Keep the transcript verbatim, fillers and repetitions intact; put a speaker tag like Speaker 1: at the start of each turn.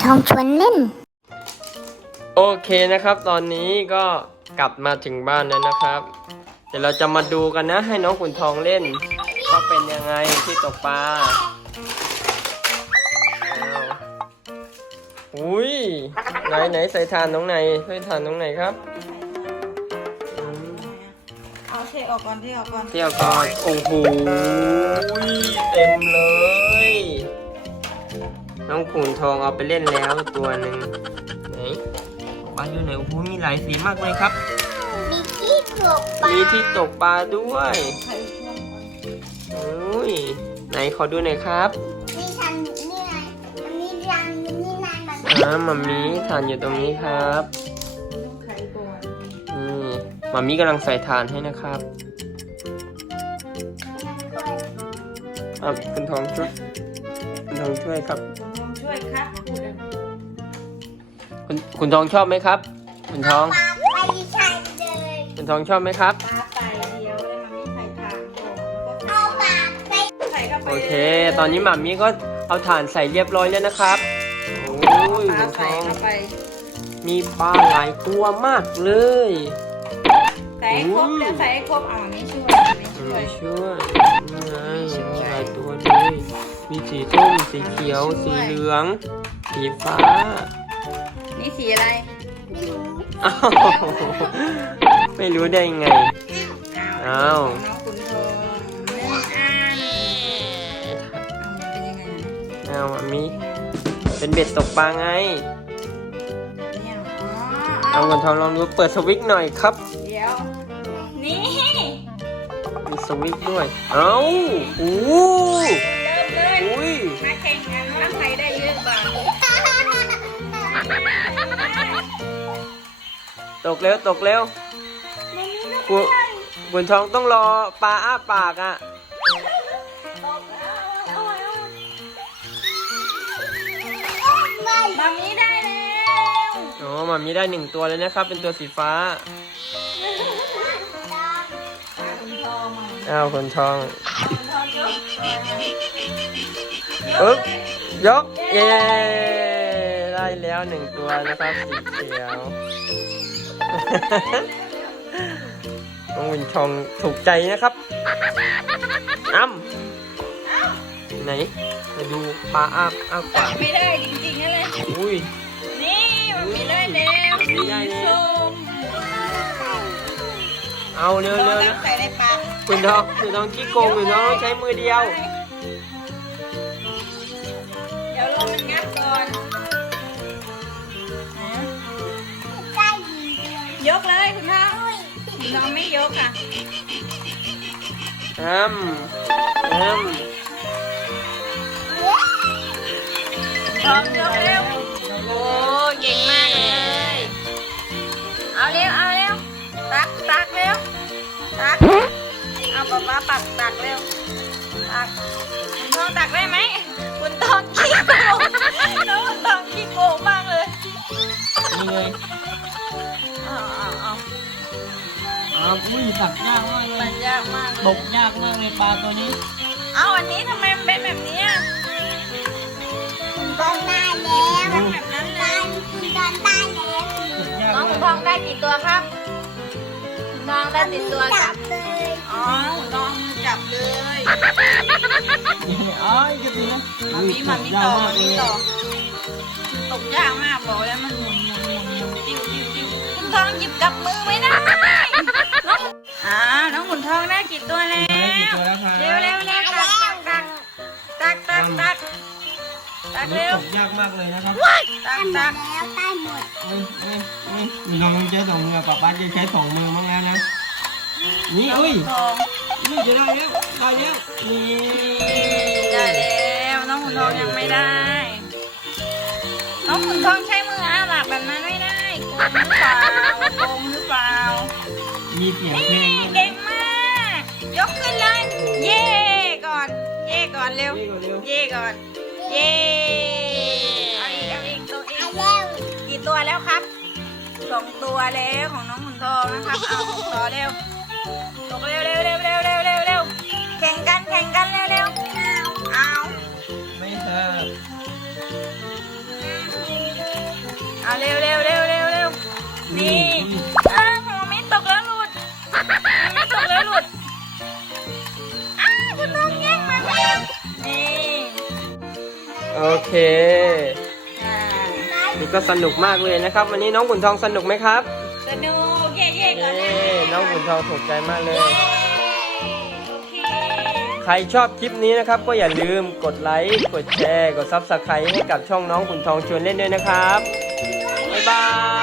Speaker 1: ทองชวนเล่น
Speaker 2: โอเคนะครับตอนนี้ก็กลับมาถึงบ้านแล้วนะครับเดี๋ยวเราจะมาดูกันนะให้น้องขุนทองเล่นว่าเป็นยังไงที่ตกปลาอุ้ยไหนไหนใส่ทานน้องไหนใส่ทานน้องไหนครับ
Speaker 3: เอาเทออกก่อนเทออกก่อน
Speaker 2: เที่ยวก่อนโอ้โหเต็มเลยน้องขุนทองเอาไปเล่นแล้วตัวหนึ่งไหนปลาอยู่ไหนโอ้โหมีหลายสีมากเลยครับ
Speaker 1: มีที่ตกปลา
Speaker 2: มีที่ตกปลาด้วยอุ้ยไหนขอดูหน่อยครับ
Speaker 1: นี่ฉันนี่ไงมันนี่รังนี่นายมัน
Speaker 2: อ่ามัมมี่ถ่านอยู่ตรงนี้ครับนี่มัมมี่กำลังใส่ถ่านให้นะครับอ่ะคุณทองช่วยคุณทองช่วยครับ
Speaker 3: ช่วยครับ
Speaker 2: คุณคุณทองชอบไหมครับคุณทองคุณทองชอบไหมครับ
Speaker 3: ปลาใส่เดียวเลยมันไม่ใส่ถ่าน
Speaker 1: เอาปลาไป
Speaker 3: ใส่เข้าไป
Speaker 2: โอเคตอนนี้มัมมี่ก็เอาถ่านใส่เรียบร้อยแล้วนะครับโอ้ยคุณทองมีปลาหลายตัวมากเลย
Speaker 3: ใส่ครบแล้วใส่ครบอ่าไม่ช่วยไม่ช่วย
Speaker 2: ช่วยนี่ไงมีหลายตัวเลยมีสีส้มสีเขียวสีเหลืองสีฟ้า
Speaker 3: นี่สีอะไร
Speaker 1: ไม่รู้
Speaker 2: อ้าวไม่รู้ได้ไงอ้าว
Speaker 3: น้องขุนทองอ่านเป็นยังไง
Speaker 2: อ้าวมีเป็นเบ็ดตกปลาไงเอาขุนทองลองดูเปิดสวิตช์หน่อยครับ
Speaker 3: เดี๋ยวนี่
Speaker 2: มีสวิตช์ด้วยเอ้าโอ้อุ้ย
Speaker 3: มาแข่งกันว่าใครได้เยอะกว่า
Speaker 2: ตกเร็วตกเร็วคุณขุนทองต้องรอปลาอ้าปากอ่ะ
Speaker 3: มามีได้แล้ว
Speaker 2: อ๋อมามีได้หนึ่งตัวเลยนะครับเป็นตัวสีฟ้าอ้าวขุนทองอึ๊บยกเย้ได้แล้วหนึ่งตัวนะครับสีเขียวน้องขุนทองถูกใจนะครับอ้ำไหนมาดูปลาอ้าอ้าปาก
Speaker 3: ไม่ได้จริงๆนั่นเลย
Speaker 2: อุ้ย
Speaker 3: นี่มันมีได้แล้วสีส้ม
Speaker 2: เอาเร็วเร็ว
Speaker 3: ใส่ในปาก
Speaker 2: คุณทองคุณทองขี้โกงคุณทองต้องใช้มือเดียว
Speaker 3: เดี๋ยวลองมันงับก่อนยกเลยคุณทองคุณทองไม่ยกอ่ะ
Speaker 2: อ้ำอ้ำ
Speaker 3: ทองยกเร็วโอ้เก่งมากเลยเอาเร็วเอาเร็วตักตักเร็วตักเอาป๊าป๊าปักตักเร็วตักคุณทองตักได้ไหมคุณทองขี้โกงน้องคุณทองขี้โกงมากเลย
Speaker 2: นี่ไง
Speaker 3: เอาเอาเอา
Speaker 2: อ้าวอุ้ยตักยากมากเลย
Speaker 3: ตักยากมาก
Speaker 2: ตกยากมากเลยปลาตัวนี้
Speaker 3: เอาอันนี้ทำไมมันเป็นแบบนี้
Speaker 1: คุณทองได้แล้ว
Speaker 3: แบบนั้นเลย
Speaker 1: คุณทองได้แล้ว
Speaker 3: น้องคุณทองได้กี่ตัวครับคุณทองได้ติดตัวครับอ๋อคุณทองจับเลย
Speaker 2: อ๋อจะดีนะ
Speaker 3: มามีมามีต่อมามีต่อตกยากมากบอกแล้วมันหมุนหมุนหมุนหมุนติ้วติ้วติ้วคุณทองหยิบกับมือไม่ได้น้องอ่าน้องขุนทองได้กี่ตัวแล้วเร็วเร็วเร็วตักตักตักตักตักตักเร็ว
Speaker 2: ตกยากมากเลยนะครับ
Speaker 3: ตักตัก
Speaker 1: แล้วได้หมด
Speaker 2: ไม่ไม่ไม่คุณทองใช้สองมือป้าป้าจะใช้สองมือมั้งแล้วนะนี่อุ้ยนี่จะได้แล้วได้แล้วนี่
Speaker 3: ได้แล้วน้องขุนทองยังไม่ได้น้องขุนทองใช้มืออาหลักแบบนั้นไม่ได้โกงหรือเปล่าโกงหรือเปล่า
Speaker 2: มีเสียงเพลง
Speaker 3: เก่งมากยกขึ้นเลยเย่ก่อนเย่ก่อนเร็วเย่ก่อนเย่เอาอีกเอาอีกตัวอีกกี่ตัวแล้วครับสองตัวแล้วของน้องขุนทองนะครับเอาต่อเร็วตกเร็วเร็วเร็วเร็วเร็วเร็วเร็วแข่งกันแข่งกันเร็วเร็วเอา
Speaker 2: ไม่เถอะ
Speaker 3: ยเร็วเร็วเร็วเร็วเร็วนี่อ้าวหัวไม่ตกแล้วหลุดไม่ตกแล้วหลุดอ้าวคุณน้องแย่งมาแล้วนี่
Speaker 2: โอเค
Speaker 3: อ่า
Speaker 2: นี่ก็สนุกมากเลยนะครับ วันนี้น้องขุนทองสนุกไหมครับ
Speaker 3: สนุกเย่เย่ก่อน
Speaker 2: เย้
Speaker 3: นะ
Speaker 2: น้องขุนทองถูกใจมากเลย
Speaker 3: โอเค
Speaker 2: ใครชอบคลิปนี้นะครับ ก็อย่าลืมกดไลค์ กดแชร์ กดซับสไครต์ให้กับช่องน้องขุนทองชวนเล่นด้วยนะครับ บ๊ายบาย